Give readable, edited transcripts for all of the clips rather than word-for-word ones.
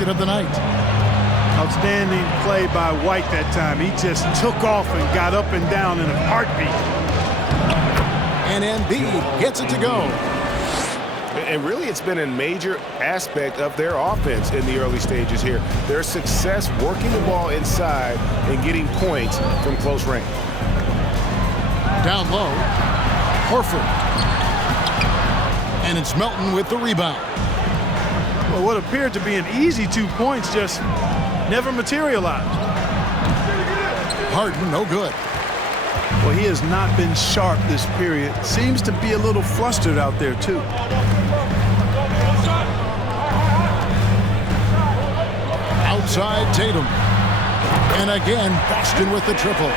basket of the night. Outstanding play by White that time. He just took off and got up and down in a heartbeat. And Embiid gets it to go. And really, it's been a major aspect of their offense in the early stages here. Their success working the ball inside and getting points from close range. Down low, Horford. And it's Melton with the rebound. Well, what appeared to be an easy 2 points just never materialized. Harden, no good. Well, he has not been sharp this period. Seems to be a little flustered out there, too. Outside Tatum. And again, Boston with the triple.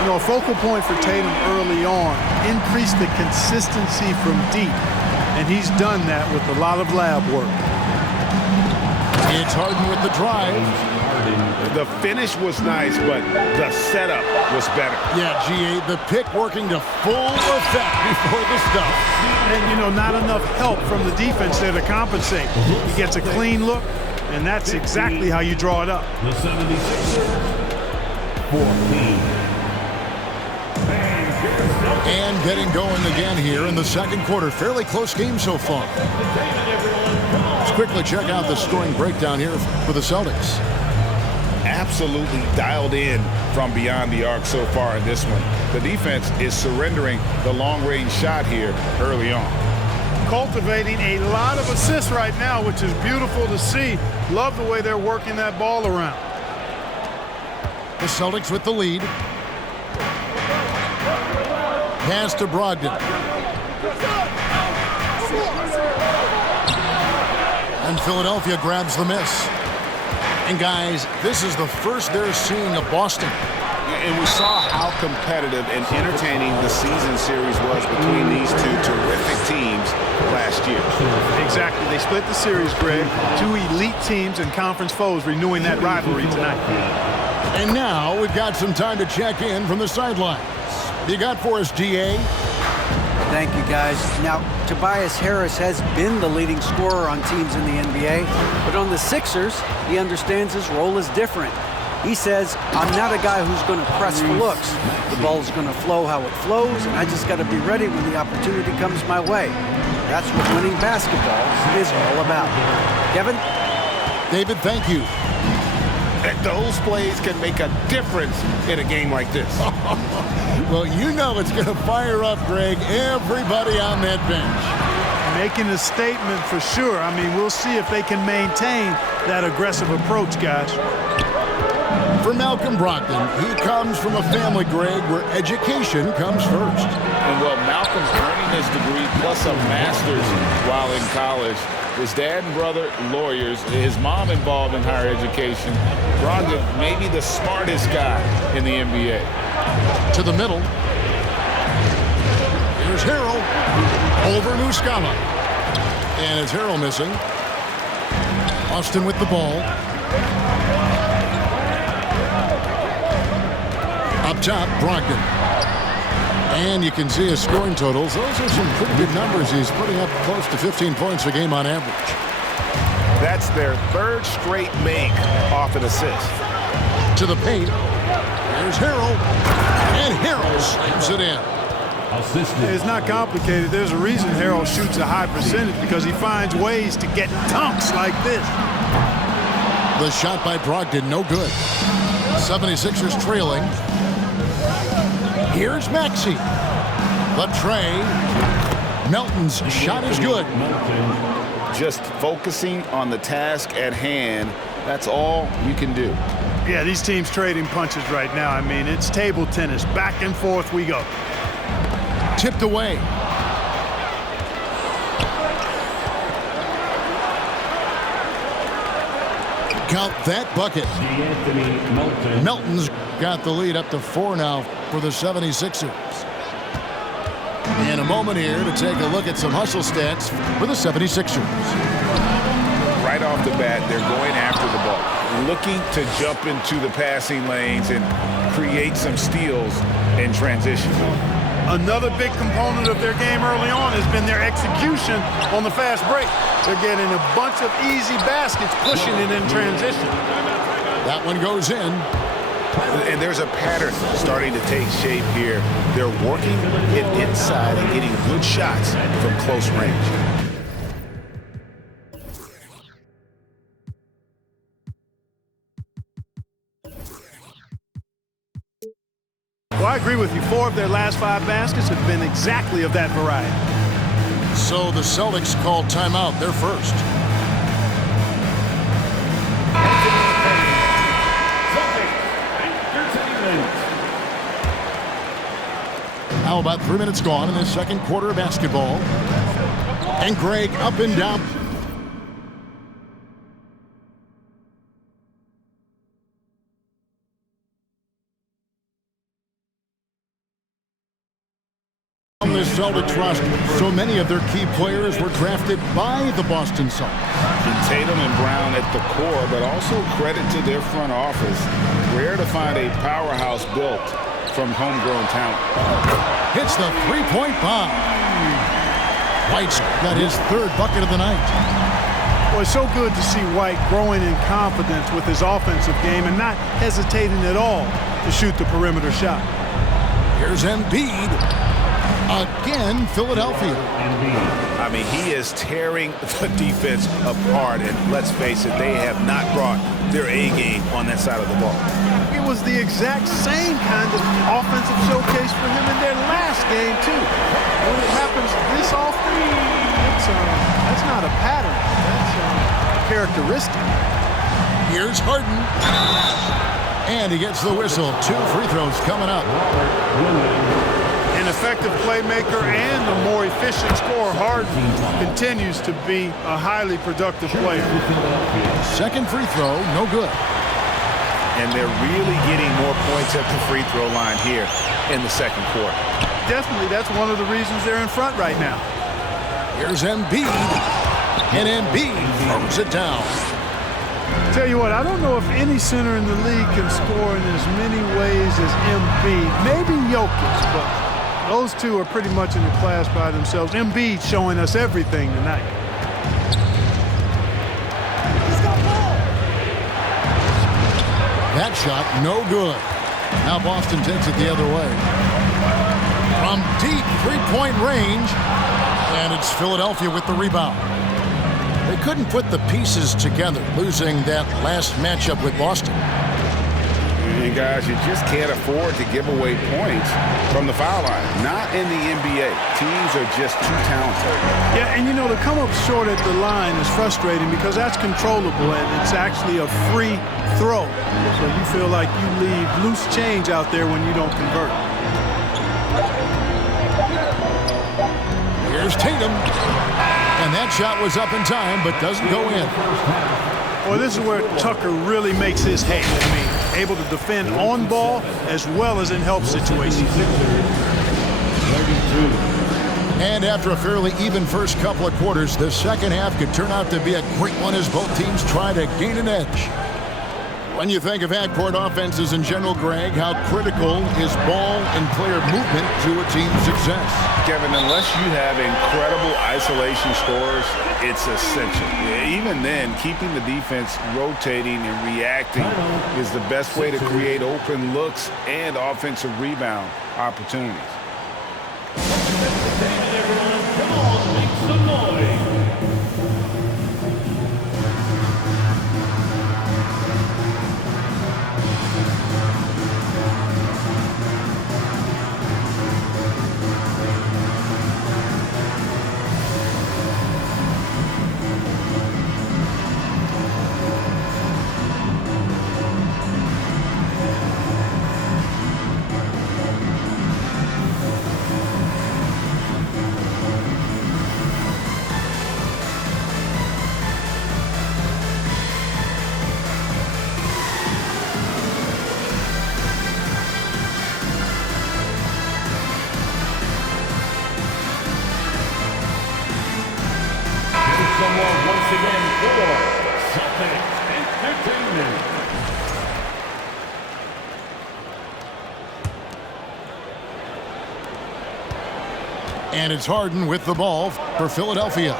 You know, a focal point for Tatum early on, increase the consistency from deep. And he's done that with a lot of lab work. It's Harden with the drive. The finish was nice, but the setup was better. Yeah, G8, the pick working to full effect before the stuff. And, you know, not enough help from the defense there to compensate. He gets a clean look, and that's exactly how you draw it up. The 76ers, 14. And getting going again here in the second quarter. Fairly close game so far. Let's quickly check out the scoring breakdown here for the Celtics. Absolutely dialed in from beyond the arc so far in this one. The defense is surrendering the long-range shot here early on. Cultivating a lot of assists right now, which is beautiful to see. Love the way they're working that ball around. The Celtics with the lead. Pass to Brogdon. And Philadelphia grabs the miss. And guys, this is the first they're seeing of Boston. And we saw how competitive and entertaining the season series was between these two terrific teams last year. Exactly. They split the series, Greg. Two elite teams and conference foes renewing that rivalry tonight. And now we've got some time to check in from the sidelines. You got for us, DA? Thank you, guys. Now, Tobias Harris has been the leading scorer on teams in the NBA, but on the Sixers, he understands his role is different. He says, I'm not a guy who's going to press for looks. The ball's going to flow how it flows, and I just got to be ready when the opportunity comes my way. That's what winning basketball is all about. Kevin? David, thank you. And those plays can make a difference in a game like this. Well, you know it's going to fire up, Greg, everybody on that bench. Making a statement for sure. I mean, we'll see if they can maintain that aggressive approach, guys. For Malcolm Brogdon, he comes from a family, Greg, where education comes first. And well, Malcolm's earning his degree plus a master's while in college. His dad and brother, lawyers. His mom involved in higher education. Brogdon, maybe the smartest guy in the NBA. To the middle. Here's Harrell over Muscala. And it's Harrell missing. Austin with the ball. Up top, Brogdon. And you can see his scoring totals. Those are some pretty good numbers. He's putting up close to 15 points a game on average. That's their third straight make off an assist. To the paint. There's Harrell. And Harrell slams it in. It's not complicated. There's a reason Harrell shoots a high percentage, because he finds ways to get dunks like this. The shot by Brogdon, no good. 76ers trailing. Here's Maxey. Latrey. Melton's shot is good. Just focusing on the task at hand. That's all you can do. Yeah, these teams trading punches right now. I mean, it's table tennis. Back and forth we go. Tipped away. Count that bucket. Melton's got the lead up to 4 now for the 76ers. And a moment here to take a look at some hustle stats for the 76ers. Right off the bat, they're going after the ball, looking to jump into the passing lanes and create some steals in transition. Another big component of their game early on has been their execution on the fast break. They're getting a bunch of easy baskets, pushing it in transition. That one goes in. And there's a pattern starting to take shape here. They're working it inside and getting good shots from close range. Well, I agree with you. 4 of their last 5 baskets have been exactly of that variety. So the Celtics called timeout. They're first. Now about 3 minutes gone in this second quarter of basketball. And Greg up and down. On this Celtics roster, so many of their key players were drafted by the Boston Celtics. And Tatum and Brown at the core, but also credit to their front office. Rare to find a powerhouse built from homegrown talent. Hits the three-point bomb. White's got his 3rd bucket of the night. Well, it's so good to see White growing in confidence with his offensive game and not hesitating at all to shoot the perimeter shot. Here's Embiid. Again, Philadelphia. I mean, he is tearing the defense apart, and let's face it, they have not brought their A game on that side of the ball. It was the exact same kind of offensive showcase for him in their last game, too. When it happens this often, that's not a pattern. That's a characteristic. Here's Harden. And he gets the whistle. 2 free throws coming up. An effective playmaker and a more efficient scorer, Harden continues to be a highly productive player. Second free throw, no good. And they're really getting more points at the free throw line here in the second quarter. Definitely, that's one of the reasons they're in front right now. Here's Embiid. And Embiid throws it down. Tell you what, I don't know if any center in the league can score in as many ways as Embiid. Maybe Jokic, but those two are pretty much in a class by themselves. Embiid showing us everything tonight. That shot, no good. Now Boston takes it the other way. From deep three-point range, and it's Philadelphia with the rebound. They couldn't put the pieces together, losing that last matchup with Boston. And guys, you just can't afford to give away points from the foul line. Not in the NBA. Teams are just too talented. Yeah, and you know, to come up short at the line is frustrating because that's controllable and it's actually a free throw. So you feel like you leave loose change out there when you don't convert. Here's Tatum. And that shot was up in time, but doesn't go in. Well, this is where Tucker really makes his hay. I mean, able to defend on ball as well as in help situations. And after a fairly even first couple of quarters, the second half could turn out to be a great one as both teams try to gain an edge. When you think of half-court offenses in general, Greg, how critical is ball and player movement to a team's success? Kevin, unless you have incredible isolation scorers, it's essential. Even then, keeping the defense rotating and reacting is the best way to create open looks and offensive rebound opportunities. Come on, make some noise. Once again for Celtics Entertainment. And it's Harden with the ball for Philadelphia.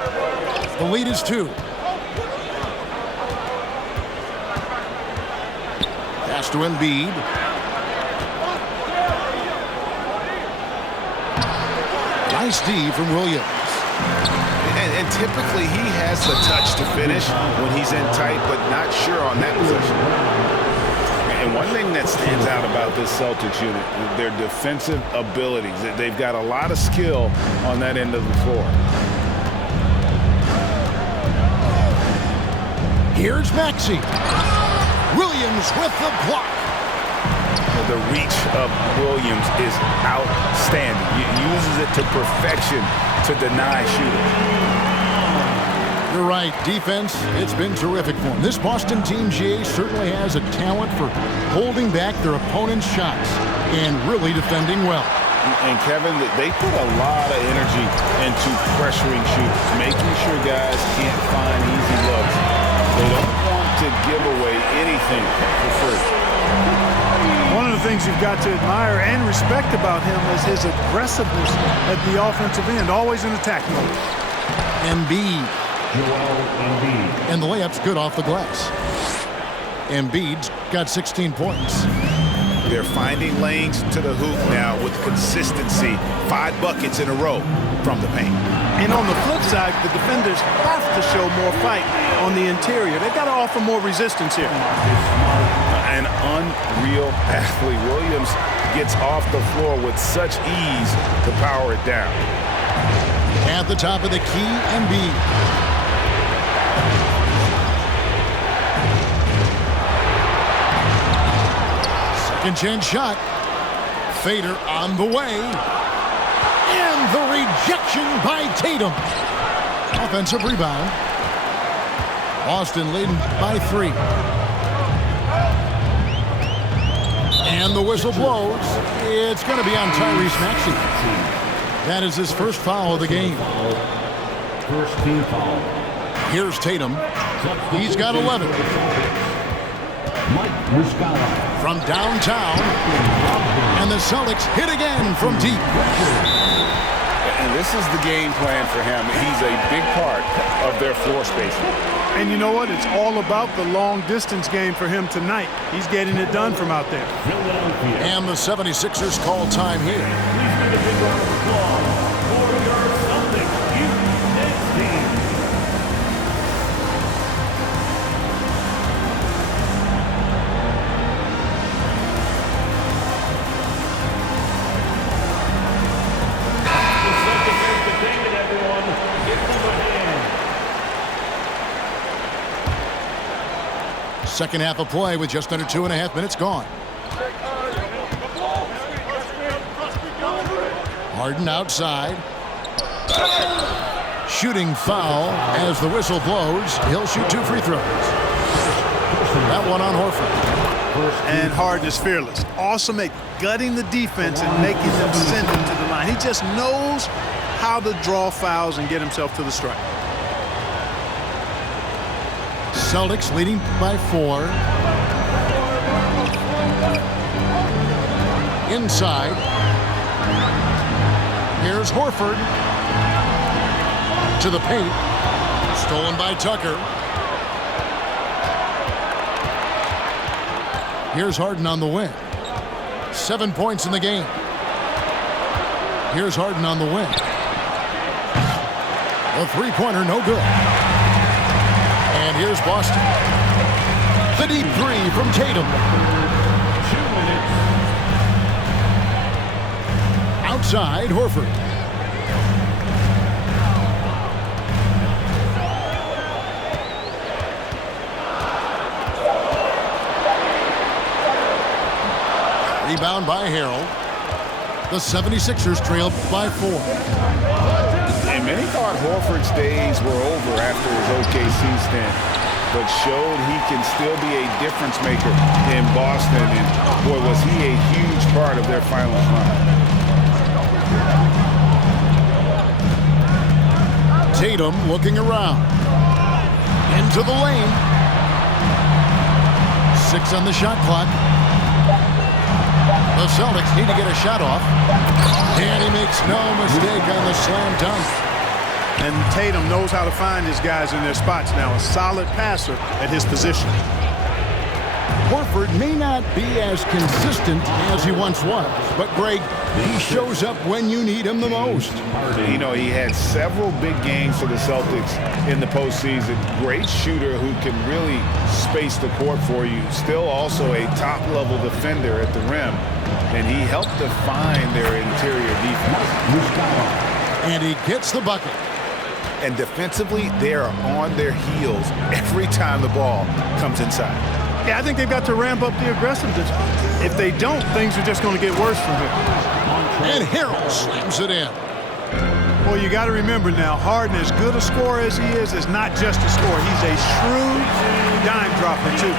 The lead is 2. Pass to Embiid. Nice D from Williams. And typically he has the touch to finish when he's in tight, but not sure on that possession. And one thing that stands out about this Celtics unit, their defensive abilities. They've got a lot of skill on that end of the floor. Here's Maxey. Williams with the block. The reach of Williams is outstanding. He uses it to perfection to deny shooters. You're right. Defense, it's been terrific for him. This Boston team, GA, certainly has a talent for holding back their opponent's shots and really defending well. And Kevin, they put a lot of energy into pressuring shooters, making sure guys can't find easy looks. They don't want to give away anything for free. One of the things you've got to admire and respect about him is his aggressiveness at the offensive end, always in attack mode. Embiid. Joel Embiid. And the layup's good off the glass. Embiid's got 16 points. They're finding lanes to the hoop now with consistency. 5 buckets in a row from the paint. And on the flip side, the defenders have to show more fight on the interior. They've got to offer more resistance here. An unreal athlete. Williams gets off the floor with such ease to power it down. At the top of the key, Embiid. Second chance shot. Fader on the way. And the rejection by Tatum. Offensive rebound. Boston leading by 3. And the whistle blows. It's going to be on Tyrese Maxey. That is his first foul of the game. First team foul. Here's Tatum. He's got 11. Mike Muscala. From downtown. And the Celtics hit again from deep. And this is the game plan for him. He's a big part of their floor spacing. And you know what? It's all about the long-distance game for him tonight. He's getting it done from out there. Philadelphia. And the 76ers call time here. Please give a big round of applause for your Celtics Youth team. The Celtics entertainment, everyone. Give them a hand. Second half of play with just under 2.5 minutes gone. Harden outside. Shooting foul as the whistle blows. He'll shoot 2 free throws. That one on Horford. And Harden is fearless. Awesome at gutting the defense and making them send him to the line. He just knows how to draw fouls and get himself to the strike. Celtics leading by 4. Inside. Here's Horford. To the paint. Stolen by Tucker. Here's Harden on the wing. 7 points in the game. Here's Harden on the wing. A three-pointer, no good. And here's Boston. The deep 3 from Tatum. 2 minutes. Outside, Horford. Rebound by Harrell. The 76ers trail by 4. And many thought Horford's days were over after his OKC stint, but showed he can still be a difference maker in Boston. And boy, was he a huge part of their finals run. Tatum looking around. Into the lane. 6 on the shot clock. The Celtics need to get a shot off. And he makes no mistake on the slam dunk. And Tatum knows how to find his guys in their spots now. A solid passer at his position. Horford may not be as consistent as he once was, but Greg, he shows up when you need him the most. You know, he had several big games for the Celtics in the postseason. Great shooter who can really space the court for you. Still also a top-level defender at the rim. And he helped define their interior defense. And he gets the bucket. And defensively, they are on their heels every time the ball comes inside. Yeah, I think they've got to ramp up the aggressiveness. If they don't, things are just going to get worse from here. And Harrell slams it in. Well, you got to remember now, Harden, as good a scorer as he is not just a scorer. He's a shrewd dime dropper, too.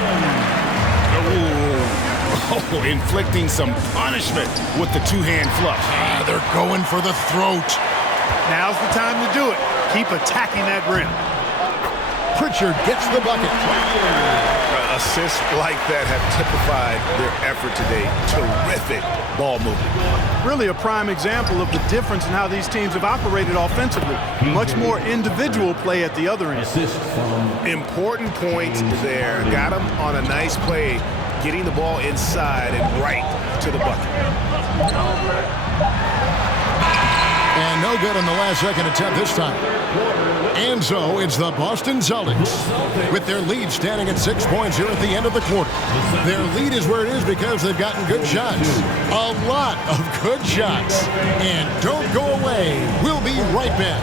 Oh, inflicting some punishment with the two-hand flush. They're going for the throat. Now's the time to do it. Keep attacking that rim. Pritchard gets the bucket. Assists like that have typified their effort today. Terrific ball movement. Really a prime example of the difference in how these teams have operated offensively. Much more individual play at the other end. Important points there. Got him on a nice play, getting the ball inside and right to the bucket. And no good on the last second attempt this time. And so it's the Boston Celtics with their lead standing at 6 points here at the end of the quarter. Their lead is where it is because they've gotten good shots. A lot of good shots. And don't go away. We'll be right back.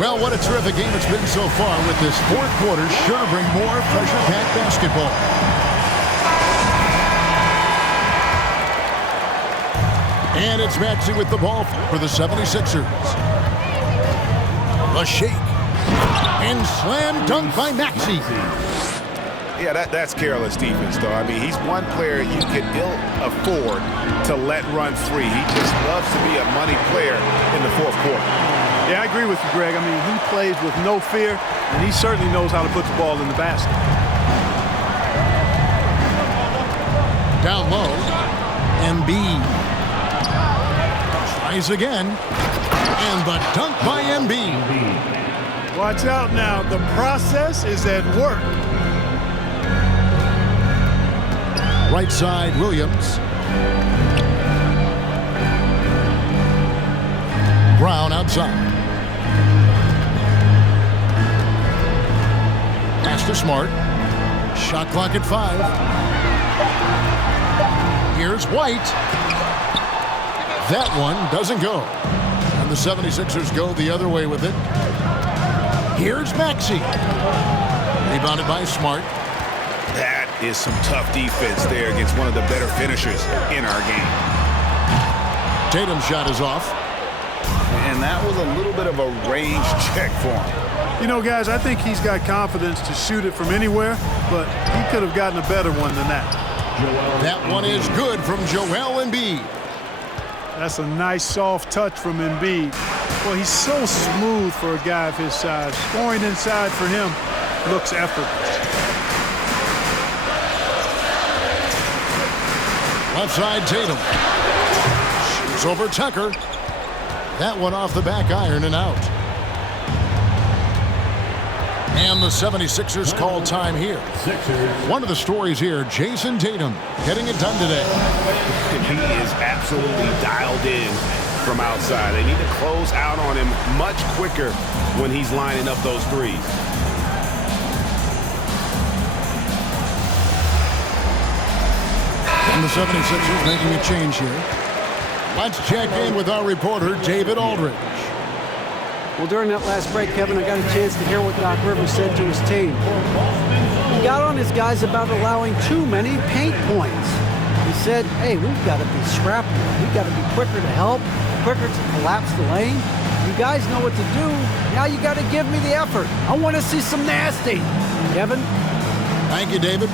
Well, what a terrific game it's been so far with this fourth quarter. Sure to bring more pressure-packed basketball. And it's Maxey with the ball for the 76ers. A shake. And slam dunk by Maxey. Yeah, that's careless defense, though. I mean, he's one player you can ill afford to let run free. He just loves to be a money player in the fourth quarter. Yeah, I agree with you, Greg. I mean, he plays with no fear, and he certainly knows how to put the ball in the basket. Down low. Embiid. Tries again. And the dunk by Embiid. Watch out now. The process is at work. Right side, Williams. Brown outside. Pass to Smart. Shot clock at 5. Here's White. That one doesn't go. And the 76ers go the other way with it. Here's Maxey. Rebounded by Smart. That is some tough defense there against one of the better finishers in our game. Tatum's shot is off. And that was a little bit of a range check for him. You know, guys, I think he's got confidence to shoot it from anywhere, but he could have gotten a better one than that. That one is good from Joel Embiid. That's a nice soft touch from Embiid. Well, he's so smooth for a guy of his size. Scoring inside for him looks effortless. Left side, Tatum. Shoots over Tucker. That one off the back iron and out. And the 76ers call time here. One of the stories here, Jason Tatum getting it done today. He is absolutely dialed in from outside. They need to close out on him much quicker when he's lining up those threes. And the 76ers making a change here. Let's check in with our reporter, David Aldridge. Well, during that last break, Kevin, I got a chance to hear what Doc Rivers said to his team. He got on his guys about allowing too many paint points. He said, hey, we've got to be scrappier. We've got to be quicker to help, quicker to collapse the lane. You guys know what to do. Now you got to give me the effort. I want to see some nasty. Kevin? Thank you, David.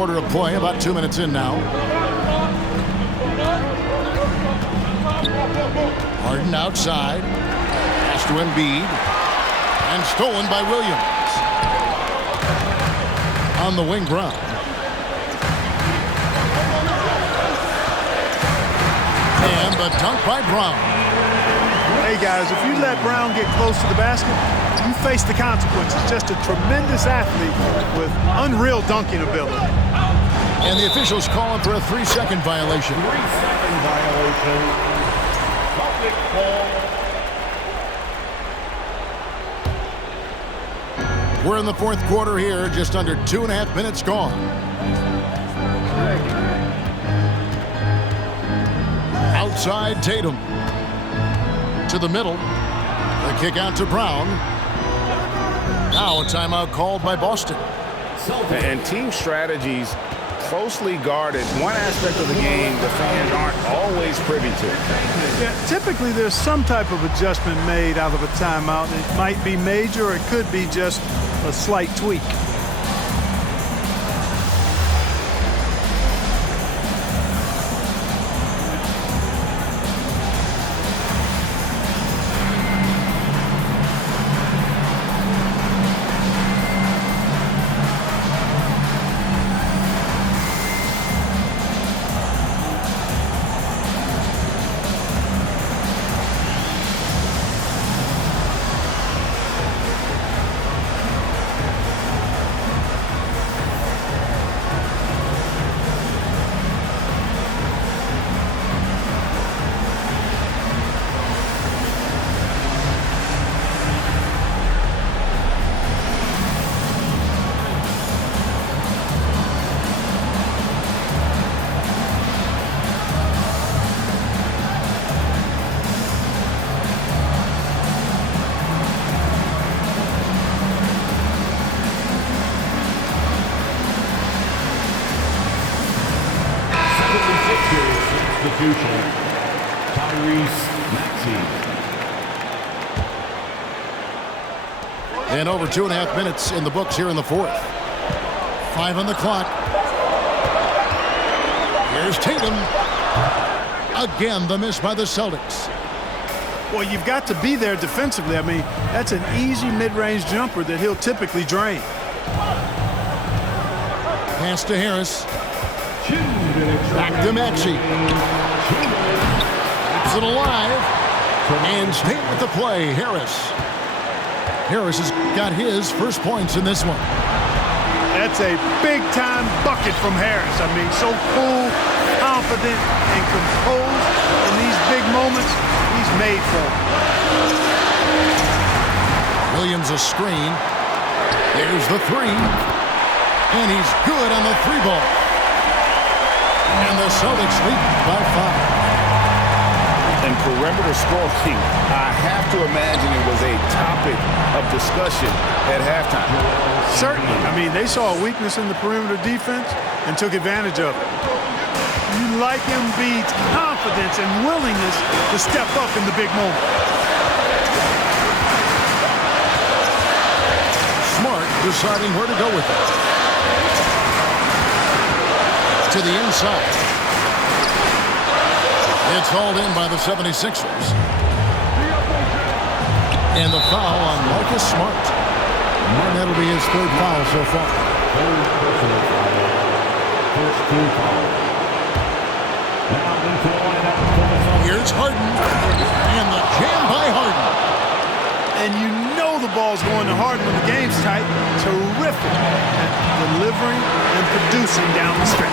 quarter of play, about 2 minutes in now. Harden outside. Pass to Embiid. And stolen by Williams. On the wing, Brown. And the dunk by Brown. Hey, guys, if you let Brown get close to the basket, you face the consequences. Just a tremendous athlete with unreal dunking ability. And the officials calling for a 3-second violation. 3-second violation. Public ball. We're in the fourth quarter here, just under 2.5 minutes gone. Outside Tatum. To the middle. The kick out to Brown. Now a timeout called by Boston. And team strategies closely guarded. One aspect of the game the fans aren't always privy to. Yeah, typically there's some type of adjustment made out of a timeout. It might be major or it could be just a slight tweak. Tyrese Maxey. And over 2.5 minutes in the books here in the fourth. 5 on the clock. Here's Tatum. Again, the miss by the Celtics. Well, you've got to be there defensively. I mean, that's an easy mid-range jumper that he'll typically drain. Pass to Harris. Back to Maxey. Keeps it alive. And staying with the play, Harris. Harris has got his first points in this one. That's a big-time bucket from Harris. I mean, so cool, confident, and composed in these big moments. He's made for it. Williams a screen. There's the three. And he's good on the three ball. And the Celtics lead by 5. And perimeter scoring, I have to imagine it was a topic of discussion at halftime. Certainly. I mean, they saw a weakness in the perimeter defense and took advantage of it. You like Embiid's confidence and willingness to step up in the big moment. Smart deciding where to go with it. To the inside. It's hauled in by the 76ers. And the foul on Marcus Smart. And that'll be his third foul so far. First team foul. Now into the lineup. Here's Harden. And the jam by Harden. And you know the ball's going to Harden when the game's tight. Terrific at delivering and producing down the stretch.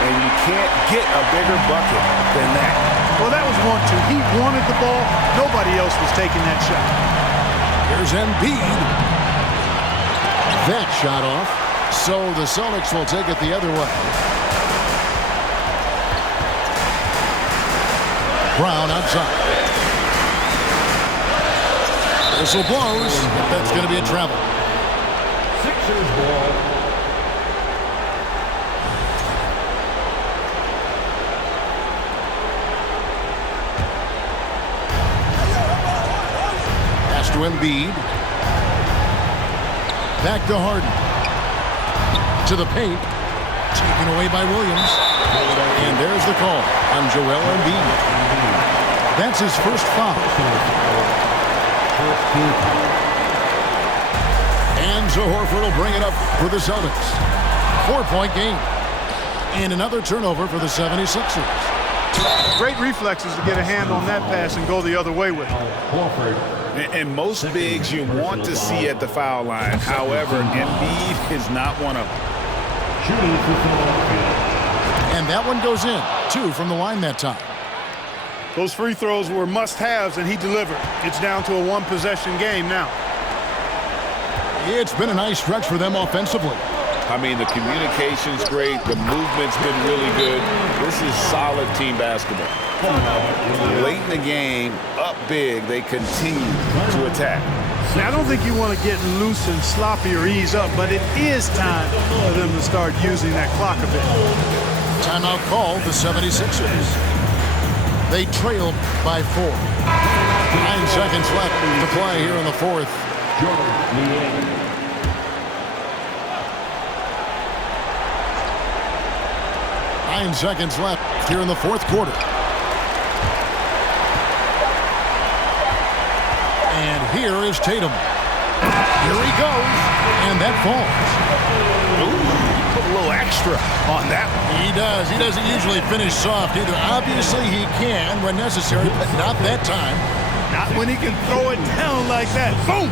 And you can't get a bigger bucket than that. Well, that was 1-2. He wanted the ball. Nobody else was taking that shot. Here's Embiid. That shot off. So the Celtics will take it the other way. Brown outside. Whistle blows. That's going to be a travel. Sixers ball. To Embiid. Back to Harden. To the paint. Taken away by Williams. And there's the call on Joel Embiid. That's his first foul. And Horford will bring it up for the Celtics. 4-point game. And another turnover for the 76ers. Great reflexes to get a hand on that pass and go the other way with it. And most bigs you want to see at the foul line. However, Embiid is not one of them. And that one goes in. 2 from the line that time. Those free throws were must-haves, and he delivered. It's down to a one-possession game now. It's been a nice stretch for them offensively. I mean, the communication's great. The movement's been really good. This is solid team basketball. Late in the game, up big, they continue to attack. Now, I don't think you want to get loose and sloppy or ease up, but it is time for them to start using that clock a bit. Timeout called the 76ers. They trail by 4. 9 seconds left to play here in the fourth. 9 seconds left here in the fourth quarter. And here is Tatum. Here he goes. And that falls. Ooh, put a little extra on that one. He does. He doesn't usually finish soft either. Obviously, he can when necessary, but not that time. Not when he can throw it down like that. Boom!